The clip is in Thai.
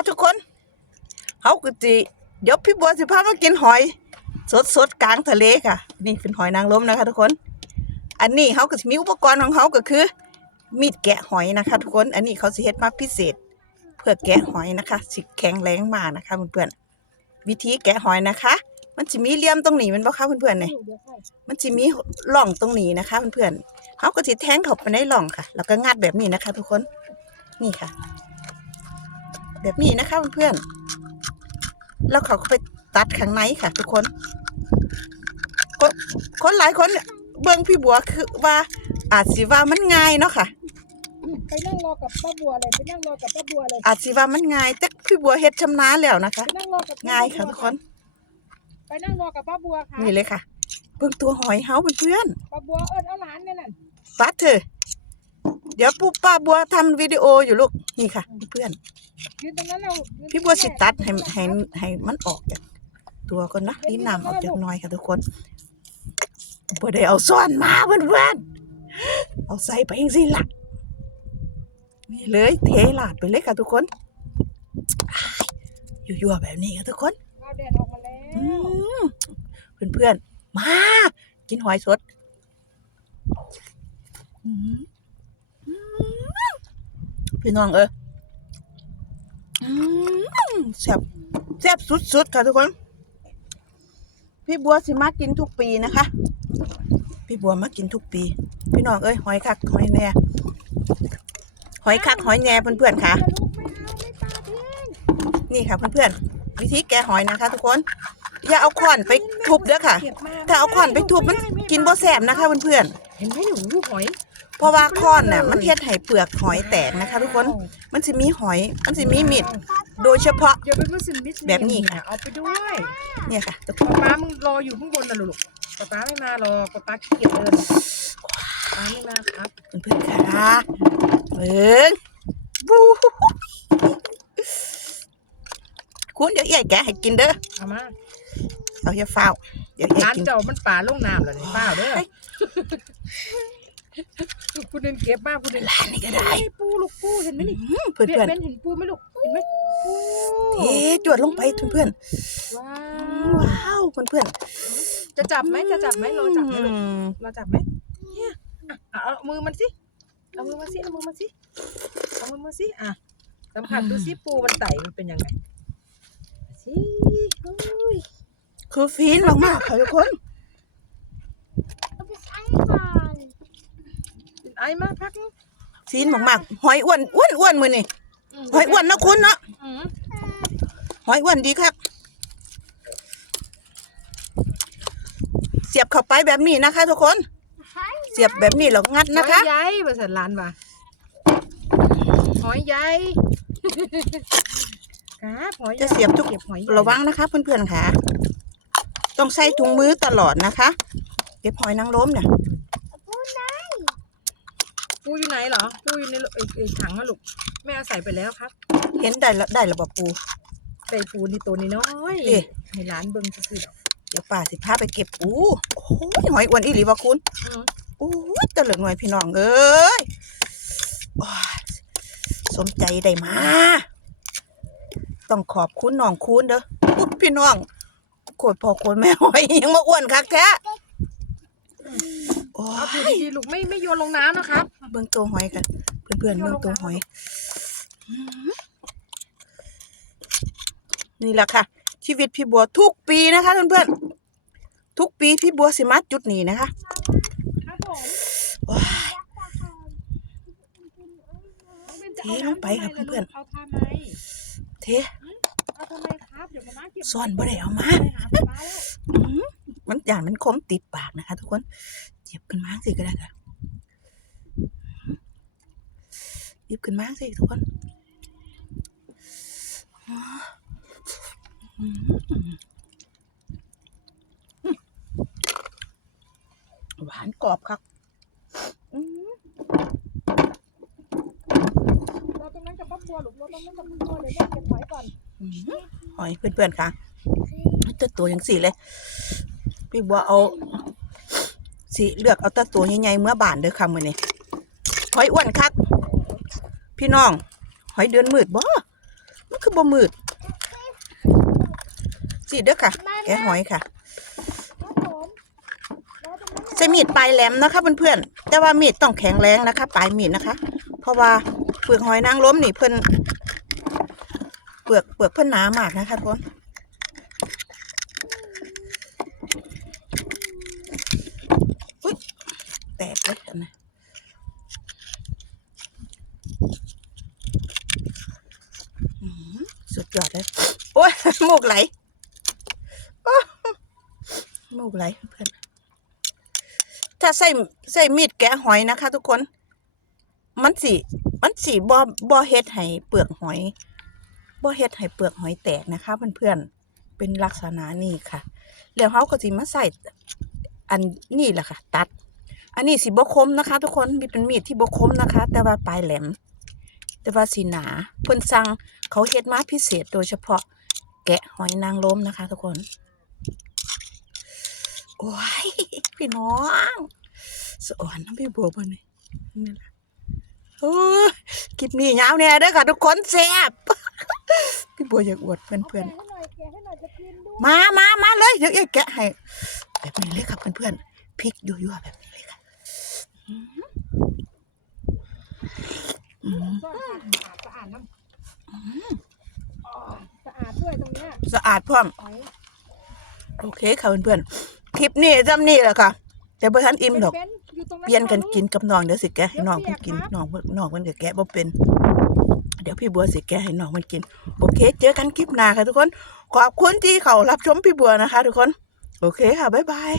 าทุกคนเขาก็จิเดี๋ยวพี่บัวสิพามากินหอย สดสดกลางทะเลค่ะ นี่เป็นหอยนางรมนะคะ ทุกคน อันนี้เขาก็จะมีอุปกรณ์ของเขาก็คือ มีดแกะหอยนะคะ ทุกคน อันนี้เขาสิเฮ็ดมาพิเศษ เพื่อแกะหอยนะคะสิแข็งแรงมากนะคะเพื่อนๆวิธีแกะหอยนะคะ มันจะมีเหลี่ยมตรงนี้มันบ่คะเพื่อนๆเนี่ยมันจะมีร่องตรงนี้นะคะเพื่อนๆเขาก็จะแทงเข้าไปในร่องค่ะ แล้วก็งัดแบบนี้นะคะ ทุกคน นี่ค่ะ แบบนี้นะคะเพื่อนๆแล้วเขาก็ไปตัดข้างในค่ะ ทุกคน คนคนหลายคนเนี่ยเบิ่งพี่บัวคือว่า อาจสิว่ามันง่ายเนาะค่ะ ไปนั่งรอกับป้าบัวเลยไปนั่งรอกับป้าบัวเลยอาจสิว่ามันง่ายแต่พี่บัวเฮ็ดชำนาญแล้วนะคะ ไปนั่งรอกับง่ายค่ะทุกคน ไปนั่งรอกับป้าบัวค่ะนี่เลยค่ะ เบิ่งตัวหอยเฮาเพื่อนป้าบัวเอิญเอาหลานเนี่ยน่ะๆปัดเถอะเดี๋ยวปุ๊บป้าบัวทำวิดีโออยู่ลูก นี่ค่ะเพื่อนยืนตรงนั้นเราพี่บัวสิตัดให้ให้ให้มันออกจากตัวก่อนนะนี่น้ำออกจากหน้อยค่ะทุกคนบ่ได้เอาซ่อนมาเพื่อนๆเอาใส่ไปเองสิล่ะนี่เลยเทลาดไปเลยค่ะทุกคนอ้ายยั่วๆแบบนี้ค่ะทุกคนเอาแดดออกมาแล้อืวมเพื่อนๆมา กินหอยสดอืมอืม พี่น้องเอ้ยอืมแซ่บแซ่บสุดๆค่ะทุกคน พี่บัวสิมากินทุกปีนะคะ พี่บัวมากินทุกปี พี่น้องเอ้ยหอยคักหอยแหน่หอยคักหอยแหน่เพื่อนๆค่ะ นี่ค่ะเพื่อนๆวิธีแกะหอยนะคะ ทุกคน อย่าเอาขวานไปทุบเด้อค่ะ ถ้าเอาขวานไปทุบมันกินบ่แสบนะคะเพื่อน เห็นไหมหนูลูกหอยๆเพราะว่าค้อนน่ะมันเฮ็ดให้เปลือกหอยแตกนะคะ ทุกคนมันสิมีหอย มันสิมีมีดโดยเฉพาะ เดี๋ยวไปมือสิมิสแบบนี้ค่ะ เอาไปด้วยเนี่ยค่ะทุกคนป๊าป๊ามึงรออยู่ข้างบนน่ะลูกป๊าป๊าไม่มารอป๊าป๊าขี้เกียจเดินป๊าไม่มาครับเพื่อนๆค่ะเบิ่งบู๊คุณเดี๋ยวใหญ่แกะให้กินเด้อเอามา เอาอย่าฟ้าวเดี๋ยวใหญ่ร้านกิน เจ้ามันป่าลงน้ำเหรอเนี่ยเปล่าเด้อกูเดินเก็บมากกูเดินร้านนี้ก็ได้ไอ้ปูลูกปูเห็นไหมนี่อืมเพื่อนเบนเห็นปูไหมลูกเห็นไหมปูๆเทจวดลงไปเพื่อนว้าๆวว้าวเพื่อนจะจับไหมจะจับไหมๆเราจับไหมลูกอืมเราจับไหมเนี่ยอะเอาเอามือมันสิเอามือมาสิเอามือมาสิเอามือมาสิอะสัมผัสดูสิปูมันไต่มันเป็นยังไงสิเฮ้ย คือฟีนมากๆค่ะทุกคนเป็นไอมากพักนึงฟีนมากๆหอยอ้วนอ้วนอ้วนมือนี่หอยอ้วนนะคุณเนาะอืมหอยอ้วนดีครับ เสียบเข้าไปแบบนี้นะคะ ทุกคน เสียบแบบนี้แล้วงัดนะคะ หอยใหญ่บริษัทร้านว่ะหอยใหญ่ ครับหอยใหญ่จะเสียบทุก เก็บหอยใหญ่ระวังนะคะเพื่อนๆค่ะ ต้องใส่ถุงมือตลอดนะคะ เก็บหอยนางรมเนี่ยปูอยู่ไหนเหรอปูอยู่ในไอ้ไอ้ถังอะลูกแม่เอาใส่ไปแล้วครับเห็นได้แล้วได้ระบบปูใส่ปูนี่ตัวนี้น้อยเอ๊ะให้ร้านเบิ่งซื่อๆดอกเดี๋ยวป้าสิพาไปเก็บปูโอ้ยหอยอ้วนอีหลีบ่คุณอืมโอ้ยตะเหลืองหน่วยพี่น้องเอ้ยโอ้ยสมใจได้มา ต้องขอบคุณน้องคุณเด้ออุ๊ยพี่น้อง โคตรพ่อโคตรแม่หอยยังมาอ้วนคักแท้โอ้เอาปูยดีๆลูกไม่ไม่โยนลงน้ำนะครับ เบิ่งตัวหอยกัน เพื่อนๆเบิ่งตัวหอยอื้อหือนี่แหละค่ะ ชีวิตพี่บัวทุกปีนะคะเพื่อนๆทุกปีพี่บัวสิมาจุดนี้นะคะครับผมว้าย น้องเบนจะเทลงไปครับาทำเพื่อนๆ เอาทำไมเท เอาทำไมค รับเดี๋ยวมาม่าเก็บซ่อนบ่ได้เอามาไปหาป๊าป๊าแล้วอื้อหือมันอย่างมันคมติดปากนะคะ ทุกคนเจ็บขึ้นมาสิก็ได้ค่ะหยิบขึ้นมาสิทุกคนอื้อหือหวานกรอบครับอื้อเราตรงนั้นกับป้าบัวลูกเราตรงนั้นกับป้าบัวเดี๋ยวแม่เก็บหอยก่อน หอยเพื่อนๆค่ะตัวตัวอย่างสี่เลย พี่บัวเอาสิเลือกเอาตัวตัวใหญ่ๆเมื่อบานเด้อค่ะมื้อนี้หอยอ้วนคักพี่น้อง หอยเดือนมืดบ่มันคือบ่มืดสิเด้อค่ะ แกหอยค่ะใช้มีดปลายแหลมนะคะเพื่อนๆแต่ว่ามีดต้องแข็งแรงนะคะ ปลายมีดนะคะ เพราะว่าเปลือกหอยนางรมนี่เพิ่อน ปลือกเปลือกเพิ่นหนามากนะคะทุกคนอุ๊ยแตกเลยอันนะสุดยอดเลย โอ้ยมูกไหลมูกไหลเพื่อนถ้าใส่ใส่มีดแกะหอยนะคะ ทุกคน มันสิมันสิบ่บ่เฮ็ดให้เปลือกหอย บ่เฮ็ดให้เปลือกหอยแตกนะคะเพื่อนๆเป็นลักษณะนี้ค่ะ แล้วเฮาก็สิมาใส่อันนี้แหละค่ะ ตัด อันนี้สิบ่คมนะคะ ทุกคนมีเป็นมีดที่บ่คมนะคะ แต่ว่าปลายแหลม แต่ว่าสีหนาเพิ่นสั่งเขาเฮ็ดมาพิเศษโดยเฉพาะแกะหอยนางรมนะคะ ทุกคนโอ้ยพี่น้องสอ่อนน้ำพี่บัวบ่นี่นี่ละโอ้ยคลิปนี้ยาวแน่เด้อค่ะ ทุกคนแซ่บ พี่บัวอยากอวดเพื่อนให้หน่อยแกะให้หน่อยจะกินด้วยๆมามามาเลยเดี๋ยวเอ้ยแกะให้แบบนี้เลยค่ะเพื่อนๆพริกยั่วๆแบบนี้เลยค่ะอืมอืมซ่อนสะอาดสะอาดน้ำสะอาดด้วยตรงเนี้ยสะอาดพร้อม หอยโอเคค่ะเพื่อนๆ คลิปนี้จำนี่แหละค่ะ แต่บ่ทันอิ่มดอก เป็นๆอยู่ตรงนั้นเปลี่ยนกันค่ะกินกับน้องเดี๋ยวสิแกะให้น้องเดี๋เพิ่ยนวเปียกกินครับน้องเพิ่นน้องเพิ่นก็แกะบ่เป็น เดี๋ยวพี่บัวสิแกให้น้องมันกิน โอเค เจอกันคลิปหน้าค่ะทุกคน ขอบคุณที่เขารับชมพี่บัวนะคะ ทุกคน โอเคค่ะ บ๊ายบาย